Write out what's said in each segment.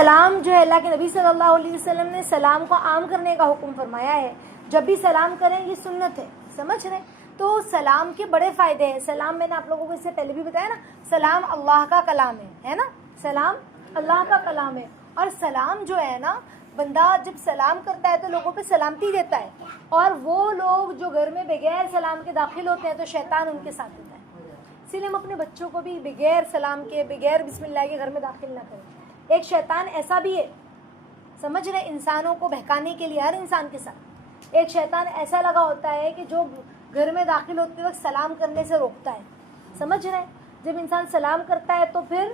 سلام جو ہے اللہ کے نبی صلی اللہ علیہ وسلم نے سلام کو عام کرنے کا حکم فرمایا ہے. جب بھی سلام کریں یہ سنت ہے, سمجھ رہے. تو سلام کے بڑے فائدے ہیں. سلام میں نے آپ لوگوں کو اس سے پہلے بھی بتایا نا, سلام اللہ کا کلام ہے نا, سلام اللہ کا کلام ہے. اور سلام جو ہے نا, بندہ جب سلام کرتا ہے تو لوگوں پہ سلامتی دیتا ہے, اور وہ لوگ جو گھر میں بغیر سلام کے داخل ہوتے ہیں تو شیطان ان کے ساتھ ہوتا ہے. اسی لیے ہم اپنے بچوں کو بھی بغیر سلام کے, بغیر بسم اللہ کے گھر میں داخل نہ کریں. ایک شیطان ایسا بھی ہے, سمجھ رہے, انسانوں کو بہکانے کے لیے ہر انسان کے ساتھ ایک شیطان ایسا لگا ہوتا ہے کہ جو گھر میں داخل ہوتے وقت سلام کرنے سے روکتا ہے, سمجھ رہے. جب انسان سلام کرتا ہے تو پھر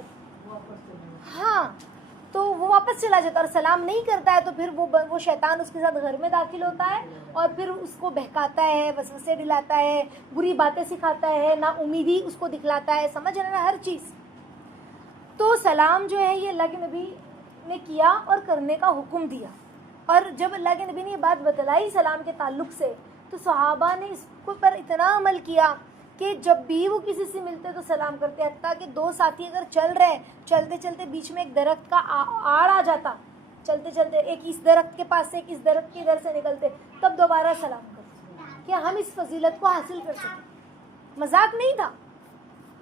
تو وہ واپس چلا جاتا ہے, اور سلام نہیں کرتا ہے تو پھر وہ شیطان اس کے ساتھ گھر میں داخل ہوتا ہے اور پھر اس کو بہکاتا ہے, وسوسے دلاتا ہے, بری باتیں سکھاتا ہے, نا امیدی اس کو دکھلاتا ہے, سمجھ رہے نا, ہر چیز. تو سلام جو ہے یہ اللہ کے نبی نے کیا اور کرنے کا حکم دیا. اور جب اللہ کے نبی نے یہ بات بتلائی سلام کے تعلق سے تو صحابہ نے اس پر اتنا عمل کیا کہ جب بھی وہ کسی سے ملتے تو سلام کرتے. حتیٰ کہ دو ساتھی اگر چل رہے, چلتے چلتے بیچ میں ایک درخت کا آڑ آ جاتا, چلتے چلتے ایک اس درخت کے پاس سے ایک اس درخت کے ادھر سے نکلتے, تب دوبارہ سلام کرتے کہ ہم اس فضیلت کو حاصل کر سکیں. مذاق نہیں تھا,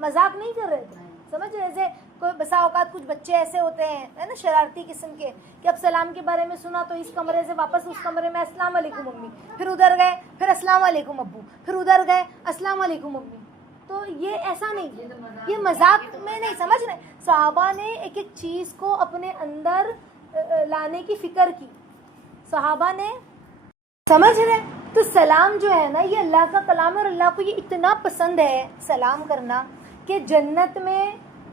مذاق نہیں کر رہے تھے, سمجھ رہے. جیسے کوئی بسا اوقات کچھ بچے ایسے ہوتے ہیں ہے نا, شرارتی قسم کے, کہ اب سلام کے بارے میں سنا تو اس کمرے سے واپس اس کمرے میں السلام علیکم امی, پھر ادھر گئے پھر السلام علیکم ابو, پھر ادھر گئے السلام علیکم امی. تو یہ ایسا نہیں, یہ مذاق میں نہیں, سمجھ رہے. صحابہ نے ایک ایک چیز کو اپنے اندر لانے کی فکر کی, صحابہ نے, سمجھ رہے. تو سلام جو ہے نا یہ اللہ کا کلام ہے, اور اللہ کو یہ اتنا پسند ہے سلام کرنا کہ جنت میں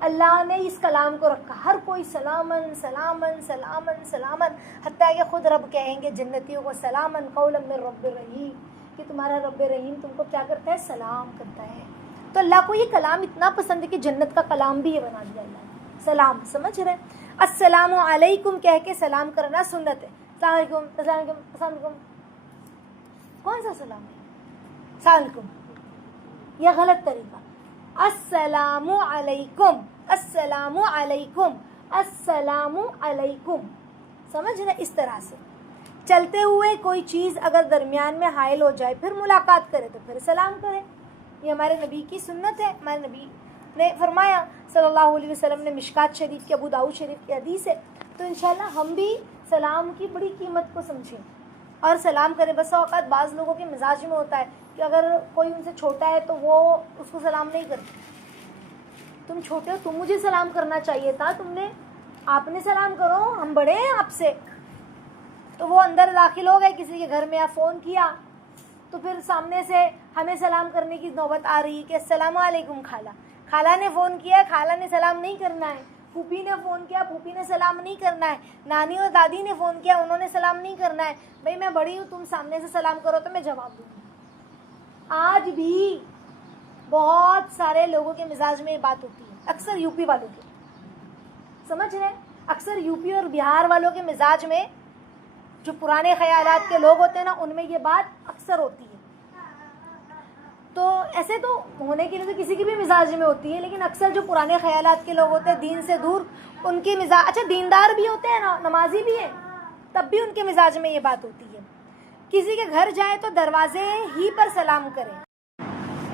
اللہ نے اس کلام کو رکھا. ہر کوئی سلامن سلامن سلامن سلامن, حتیٰ کہ خود رب کہیں گے جنتیوں کو سلامن قولا من رب رحیم, کہ تمہارا رب رحیم تم کو کیا کرتا ہے, سلام کرتا ہے. تو اللہ کو یہ کلام اتنا پسند ہے کہ جنت کا کلام بھی یہ بنا دیا اللہ نے, سلام, سمجھ رہے. السلام علیکم کہہ کے سلام کرنا سنت ہے. السلام علیکم, السلام علیکم, السلام علیکم. کون سا سلام ہے, السلام علیکم, یہ غلط طریقہ. السلام علیکم, السلام علیکم, السلام علیکم, سمجھ رہے. اس طرح سے چلتے ہوئے کوئی چیز اگر درمیان میں حائل ہو جائے پھر ملاقات کرے تو پھر سلام کرے. یہ ہمارے نبی کی سنت ہے. ہمارے نبی نے فرمایا صلی اللہ علیہ وسلم نے, مشکات شریف کی, ابو داؤد شریف کی حدیث ہے. تو انشاءاللہ ہم بھی سلام کی بڑی قیمت کو سمجھیں اور سلام کریں. بس اوقات بعض لوگوں کے مزاج میں ہوتا ہے کہ اگر کوئی ان سے چھوٹا ہے تو وہ اس کو سلام نہیں کرتے. تم چھوٹے ہو, تم مجھے سلام کرنا چاہیے تھا, آپ نے سلام کرو, ہم بڑے ہیں آپ سے. تو وہ اندر داخل ہو گئے کسی کے گھر میں, یا فون کیا تو پھر سامنے سے ہمیں سلام کرنے کی نوبت آ رہی کہ السلام علیکم خالہ. خالہ نے فون کیا, خالہ نے سلام نہیں کرنا ہے. پھوپھی نے فون کیا, پھوپھی نے سلام نہیں کرنا ہے. نانی اور دادی نے فون کیا, انہوں نے سلام نہیں کرنا ہے. بھئی میں بڑی ہوں, تم سامنے سے سلام کرو تو میں جواب دوں گی. آج بھی بہت سارے لوگوں کے مزاج میں یہ بات ہوتی ہے, اکثر یو پی والوں کے, سمجھ رہے, اکثر یو پی اور بہار والوں کے مزاج میں, جو پرانے خیالات کے لوگ ہوتے ہیں نا, ان میں یہ بات اکثر ہوتی ہے. تو ایسے تو ہونے کے لیے تو کسی کی بھی مزاج میں ہوتی ہے, لیکن اکثر جو پرانے خیالات کے لوگ ہوتے ہیں, دین سے دور, ان کی مزاج, اچھا دیندار بھی ہوتے ہیں نا, نمازی بھی ہیں, تب بھی ان کے مزاج میں یہ بات ہوتی ہے. کسی کے گھر جائیں تو دروازے ہی پر سلام کریں,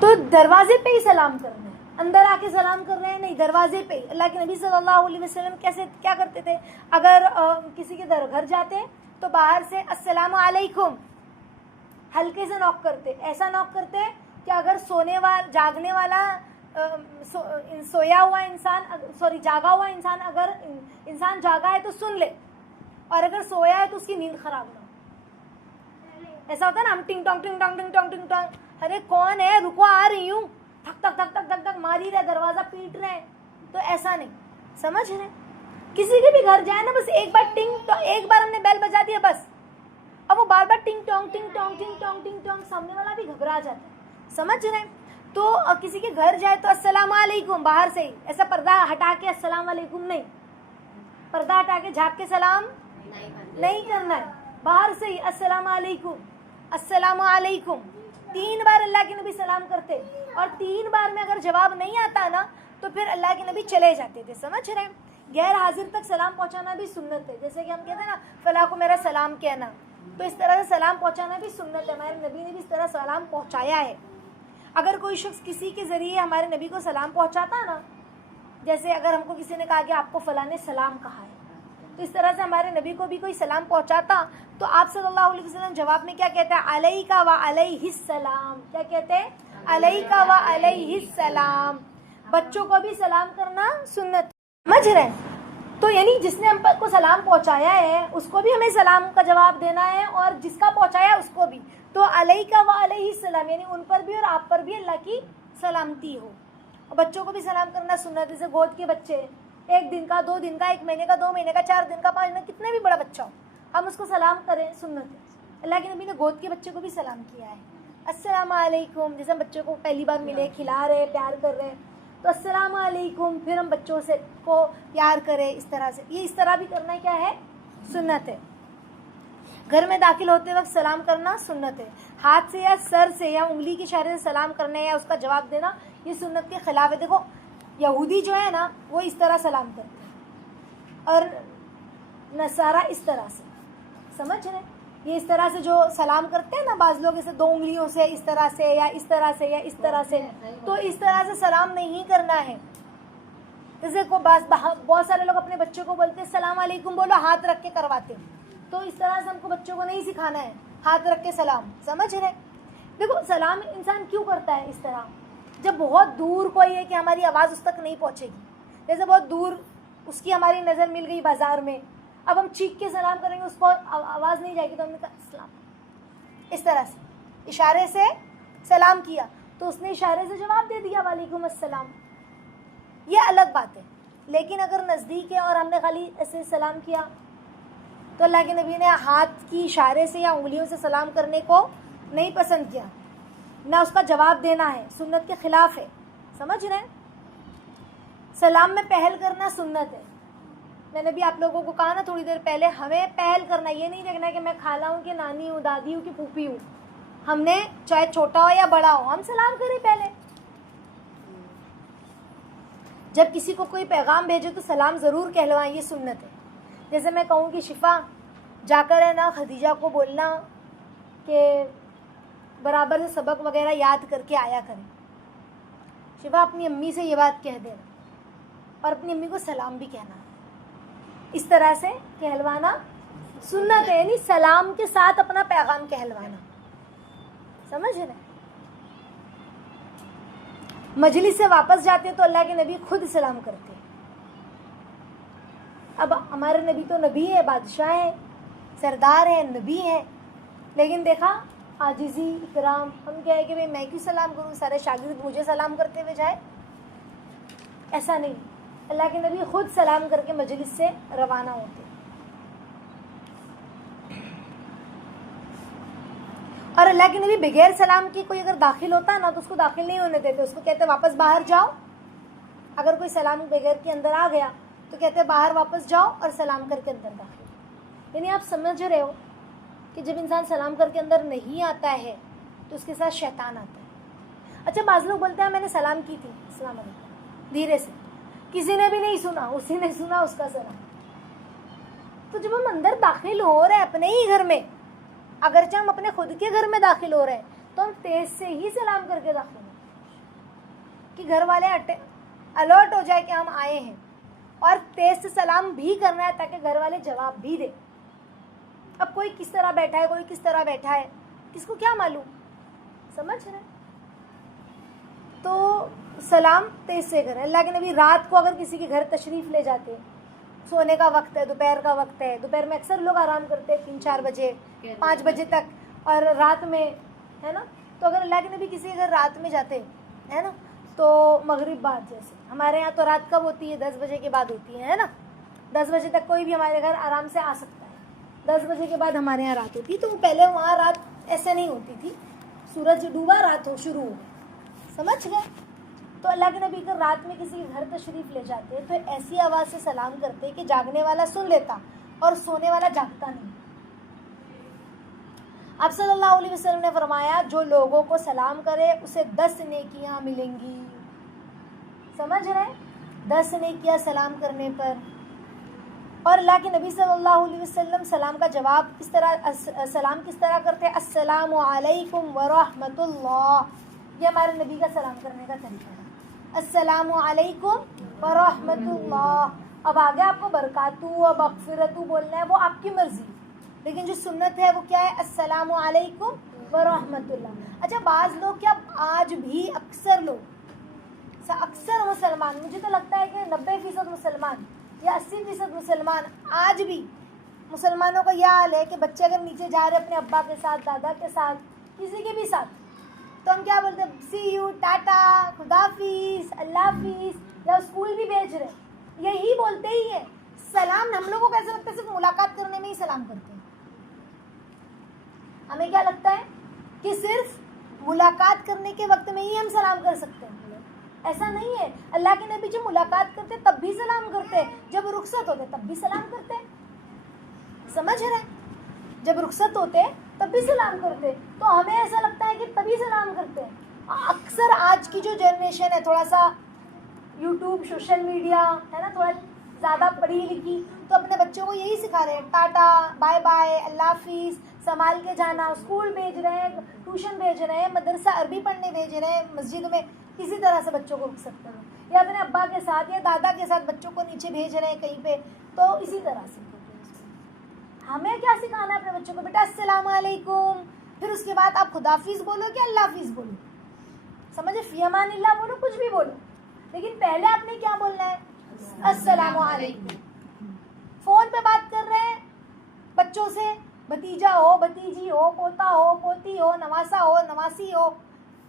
تو دروازے پہ ہی سلام کرنا ہے, اندر آ کے سلام کر رہے ہیں نہیں, دروازے پہ ہی. اللہ کے نبی صلی اللہ علیہ وسلم کیا کرتے تھے, اگر کسی کے گھر جاتے تو باہر سے السلام علیکم ہلکے سے نوک کرتے. ایسا نوک کرتے کہ اگر جاگنے والا سویا ہوا انسان, جاگا ہوا انسان, اگر انسان جاگا ہے تو سن لے, اور اگر سویا ہے تو اس کی نیند خراب نہ ہو. ایسا ہوتا ہے نا, ہم ٹنگ ٹانگ ٹنگ ٹانگ ٹنگ ٹانگ ٹنگ ٹانگ, ارے کون ہے, رکو آ رہی ہوں, تھک تھک تھک تھک تھک تھک ماری رہے, دروازہ پیٹ رہے ہیں. تو ایسا نہیں, سمجھ رہے. کسی کے بھی گھر جائے نا, بس ایک بار ٹنگ, تو ایک بار ہم نے بیل بجا دیا بس, اب وہ بار بار ٹنگ ٹانگ ٹنگ ٹانگ ٹنگ ٹانگ ٹنگ ٹانگ, سامنے والا بھی گھبرا جاتا ہے, سمجھ رہے. تو کسی کے گھر جائے تو السلام علیکم باہر سے ہی, ایسا پردہ ہٹا کے السلام علیکم نہیں, پردہ ہٹا کے جھانک کے سلام نہیں کرنا ہے, باہر سے ہی السلام علیکم, السلام علیکم. 3 بار اللہ کے نبی سلام کرتے, اور 3 بار میں اگر جواب نہیں آتا نا تو پھر اللہ کے نبی چلے جاتے تھے, سمجھ رہے ہیں. غیر حاضر تک سلام پہنچانا بھی سنت ہے. جیسے کہ ہم کہتے ہیں نا فلاں کو میرا سلام کہنا, تو اس طرح سے سلام پہنچانا بھی سنت ہے. ہمارے نبی نے بھی اس طرح سلام پہنچایا ہے. اگر کوئی شخص کسی کے ذریعے ہمارے نبی کو سلام پہنچاتا نا, جیسے اگر ہم کو کسی نے کہا کہ آپ کو فلاں نے سلام کہا ہے, تو اس طرح سے ہمارے نبی کو بھی کوئی سلام پہنچاتا تو آپ صلی اللہ علیہ وسلم جواب میں کیا کہتے ہیں؟ علیکہ و علیہ السلام. کیا کہتے ہیں؟ علیکہ و علیہ السلام. بچوں کو بھی سلام کرنا سنت. سمجھ رہے ہیں؟ تو یعنی جس نے ہم کو سلام پہنچایا ہے اس کو بھی ہمیں سلام کا جواب دینا ہے, اور جس کا پہنچایا اس کو بھی. تو علیکہ و علیہ السلام یعنی ان پر بھی اور آپ پر بھی اللہ کی سلامتی ہو. اور بچوں کو بھی سلام کرنا سنت. جیسے گود کے بچے, 1 دن کا, 2 دن کا, 1 مہینے کا, 2 مہینے کا, 4 دن کا, 5 دن کا, کتنے بھی بڑا بچہ ہو, ہم اس کو سلام کریں سنت ہے. اللہ کے نبی نے گود کے بچے کو بھی سلام کیا ہے, السلام علیکم. جیسے ہم بچوں کو پہلی بار ملے, کھلا رہے, پیار کر رہے, تو السلام علیکم, پھر ہم بچوں سے کو پیار کریں اس طرح سے. یہ اس طرح بھی کرنا کیا ہے؟ سنت ہے. گھر میں داخل ہوتے وقت سلام کرنا سنت ہے. ہاتھ سے یا سر سے یا انگلی کے اشارے سے سلام کرنا یا اس کا جواب دینا یہ سنت کے خلاف ہے. دیکھو یہودی جو ہے نا وہ اس طرح سلام کرتے ہیں, اور نصارہ اس طرح سے. سمجھ رہے؟ یہ اس طرح سے جو سلام کرتے ہیں نا بعض لوگ, اسے 2 انگلیوں سے اس طرح سے یا اس طرح سے یا اس طرح سے, تو اس طرح سے سلام نہیں کرنا ہے. جیسے بہت سارے لوگ اپنے بچوں کو بولتے ہیں السلام علیکم بولو, ہاتھ رکھ کے کرواتے ہیں. تو اس طرح سے ہم کو بچوں کو نہیں سکھانا ہے ہاتھ رکھ کے سلام. سمجھ رہے؟ دیکھو سلام انسان کیوں کرتا ہے اس طرح؟ جب بہت دور کوئی ہے کہ ہماری آواز اس تک نہیں پہنچے گی, جیسے بہت دور اس کی ہماری نظر مل گئی بازار میں, اب ہم چیخ کے سلام کریں گے, اس کو آواز نہیں جائے گی, تو ہم نے کہا السلام, اس طرح سے اشارے سے سلام کیا, تو اس نے اشارے سے جواب دے دیا وعلیکم السلام. یہ الگ بات ہے. لیکن اگر نزدیک ہے اور ہم نے خالی ایسے سلام کیا, تو اللہ کے نبی نے ہاتھ کی اشارے سے یا انگلیوں سے سلام کرنے کو نہیں پسند کیا, نہ اس کا جواب دینا ہے, سنت کے خلاف ہے. سمجھ رہے ہیں؟ سلام میں پہل کرنا سنت ہے. میں نے بھی آپ لوگوں کو کہا نا تھوڑی دیر پہلے, ہمیں پہل کرنا, یہ نہیں دیکھنا کہ میں خالہ ہوں کہ نانی ہوں, دادی ہوں کہ پھوپھی ہوں. ہم نے چاہے چھوٹا ہو یا بڑا ہو, ہم سلام کریں پہلے. جب کسی کو کوئی پیغام بھیجے تو سلام ضرور کہلوائیں, یہ سنت ہے. جیسے میں کہوں کہ شفا جا کر ہے نا خدیجہ کو بولنا کہ برابر سے سبق وغیرہ یاد کر کے آیا کریں. شفا اپنی امی سے یہ بات کہہ دینا, اور اپنی امی کو سلام بھی کہنا. اس طرح سے کہلوانا سنت ہے, یعنی سلام کے ساتھ اپنا پیغام کہلوانا. سمجھ رہے؟ مجلس سے واپس جاتے تو اللہ کے نبی خود سلام کرتے. اب ہمارے نبی تو نبی ہے, بادشاہ ہے, سردار ہے, نبی ہے, لیکن دیکھا عاجزی, اکرام. ہم کیا ہے کہ میں کیوں سلام کروں, سارے شاگرد مجھے سلام کرتے ہوئے جائے, ایسا نہیں. اللہ کے نبی خود سلام کر کے مجلس سے روانہ ہوتے. اور اللہ کے نبی بغیر سلام کی کوئی اگر داخل ہوتا ہے نا تو اس کو داخل نہیں ہونے دیتے, اس کو کہتے واپس باہر جاؤ. اگر کوئی سلام بغیر کے اندر آ گیا تو کہتے باہر واپس جاؤ اور سلام کر کے اندر داخل. یعنی آپ سمجھ رہے ہو کہ جب انسان سلام کر کے اندر نہیں آتا ہے تو اس کے ساتھ شیطان آتا ہے. اچھا بعض لوگ بولتے ہیں میں نے سلام کی تھی, السلام علیکم, دھیرے سے, کسی نے بھی نہیں سنا, اسی نے سنا اس کا سلام. تو جب ہم اندر داخل ہو رہے ہیں اپنے ہی گھر میں, اگرچہ ہم اپنے خود کے گھر میں داخل ہو رہے ہیں, تو ہم تیز سے ہی سلام کر کے داخل ہوں کہ گھر والے الرٹ ہو جائے کہ ہم آئے ہیں, اور تیز سے سلام بھی کرنا ہے تاکہ گھر والے جواب بھی دیں. اب کوئی کس طرح بیٹھا ہے, کوئی کس طرح بیٹھا ہے, کس کو کیا معلوم. سمجھ رہے؟ تو سلام تیز سے کریں. اللہ کے نبی رات کو اگر کسی کے گھر تشریف لے جاتے, سونے کا وقت ہے, دوپہر کا وقت ہے, دوپہر میں اکثر لوگ آرام کرتے ہیں 3-4 بجے 5 بجے تک, اور رات میں ہے نا, تو اگر اللہ کے نبی کسی کے گھر رات میں جاتے ہے نا, تو مغرب بعد, جیسے ہمارے یہاں تو رات کب ہوتی ہے, 10 بجے کے بعد ہوتی ہے نا, 10 بجے تک کوئی بھی ہمارے گھر آرام سے آ سکتا ہے. 10 بجے کے بعد ہمارے یہاں رات ہوتی ہے. تو پہلے وہاں رات ایسے نہیں ہوتی تھی, سورج ڈوبا رات شروع ہو گئی. سمجھ گئے؟ تو اللہ کے نبی اگر رات میں کسی کے گھر تشریف لے جاتے تو ایسی آواز سے سلام کرتے کہ جاگنے والا سن لیتا اور سونے والا جاگتا نہیں. آپ صلی اللہ علیہ وسلم نے فرمایا جو لوگوں کو سلام کرے اسے 10 نیکیاں ملیں گی. سمجھ رہے ہیں؟ 10 نیکیاں سلام کرنے پر, اور اللہ کے نبی صلی اللہ علیہ وسلم سلام کا جواب کس طرح کرتے ہیں؟ السلام علیکم ورحمۃ اللہ. یہ ہمارے نبی کا سلام کرنے کا طریقہ ہے. السلام علیکم ورحمۃ اللہ. اب آگے آپ کو برکاتو اور مغفرتو بولنا ہے، وہ آپ کی مرضی، لیکن جو سنت ہے وہ کیا ہے؟ السلام علیکم ورحمۃ اللہ. اچھا، بعض لوگ کیا آج بھی اکثر مسلمان، مجھے تو لگتا ہے کہ 90% مسلمان یا 80% مسلمان آج بھی مسلمانوں کا یہ حال ہے کہ بچے اگر نیچے جا رہے اپنے ابا کے ساتھ، دادا کے ساتھ، کسی کے بھی ساتھ، تو ہم کیا بولتے ہیں؟ سی یو، ٹاٹا، خدا حافظ، اللہ حافظ، یا اسکول بھی بھیج رہے یہی بولتے ہی ہیں. سلام ہم لوگوں کو ایسا لگتا ہے صرف ملاقات کرنے میں ہی سلام کرتے ہیں. ہمیں کیا لگتا ہے کہ صرف ملاقات کرنے کے وقت میں ہی ہم سلام کر سکتے ہیں. ایسا نہیں ہے. اللہ کے نبی جب ملاقات کرتے تب بھی سلام کرتے، جب رخصت ہوتے تب بھی سلام کرتے. سمجھ رہے؟ جب رخصت ہوتے تب بھی سلام کرتے. تو ہمیں ایسا لگتا ہے کہ تبھی سلام کرتے. اکثر آج کی جو جنریشن ہے تھوڑا سا یوٹیوب، سوشل میڈیا ہے نا، تھوڑا زیادہ پڑھی لکھی، تو اپنے بچوں کو یہی سکھا رہے ہیں، ٹاٹا، بائے بائے، اللہ حافظ، سنبھال کے جانا. اسکول بھیج رہے ہیں، ٹیوشن بھیج رہے ہیں، مدرسہ عربی پڑھنے بھیج رہے ہیں، مسجد میں کسی طرح سے بچوں کو رک سکتے ہیں، یا اپنے ابا کے ساتھ یا دادا کے ساتھ بچوں کو نیچے بھیج رہے ہیں کہیں پہ، تو اسی طرح سے ہمیں کیا سکھانا ہے اپنے بچوں کو؟ بیٹا السلام علیکم، پھر اس کے بعد آپ خدا حافظ بولو کہ اللہ حافظ بولو، سمجھے؟ فی امان اللہ بولو، کچھ بھی بولو، لیکن پہلے آپ نے کیا بولنا ہے؟ السلام علیکم. فون پہ بات کر رہے ہیں بچوں سے، بھتیجا ہو، بھتیجی ہو، پوتا ہو، پوتی ہو، نواسا ہو، نواسی ہو،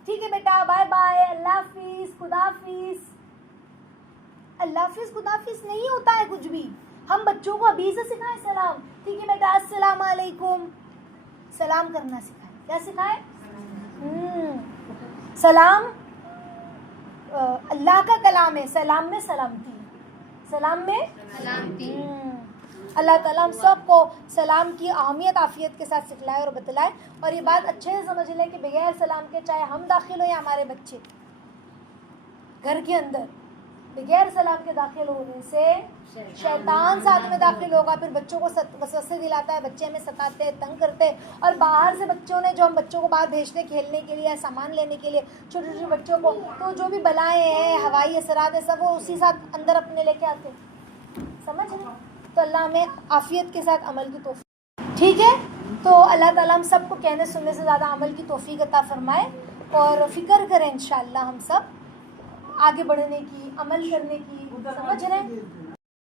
ٹھیک ہے بیٹا، بائے بائے، اللہ حافظ، خدا حافظ. اللہ حافظ خدا حافظ نہیں ہوتا ہے کچھ بھی. ہم بچوں کو ابھی سے سکھائیں سلام. ٹھیک ہے بیٹا، السلام علیکم، سلام کرنا سکھائیں. کیا سکھائیں؟ سلام اللہ کا کلام ہے. سلام میں سلامتی ہے، سلام میں سلامتی. اللہ تعالیٰ ہم سب کو سلام کی اہمیت عافیت کے ساتھ سکھلائے اور بتلائے. اور یہ بات اچھے سے سمجھ لیں کہ بغیر سلام کے چاہے ہم داخل ہو یا ہمارے بچے گھر کے اندر، بغیر سلام کے داخل ہونے سے شیطان ساتھ میں داخل ہوگا، پھر بچوں کو وسوسے دلاتا ہے، بچے ہمیں ستاتے ہیں، تنگ کرتے ہیں. اور باہر سے بچوں نے جو ہم بچوں کو باہر بھیجتے کھیلنے کے لیے، سامان لینے کے لیے، چھوٹے چھوٹے بچوں کو، تو جو بھی بلائیں ہیں، ہوائی اثرات ہیں، سب وہ اسی ساتھ اندر اپنے لے کے آتے. سمجھ رہے؟ تو اللہ ہمیں عافیت کے ساتھ عمل کی توفیق. ٹھیک ہے، تو اللہ تعالیٰ ہم سب کو کہنے سننے سے زیادہ عمل کی توفیق عطا فرمائے، اور فکر کریں انشاءاللہ ہم سب آگے بڑھنے کی، عمل کرنے کی. سمجھ رہے ہیں؟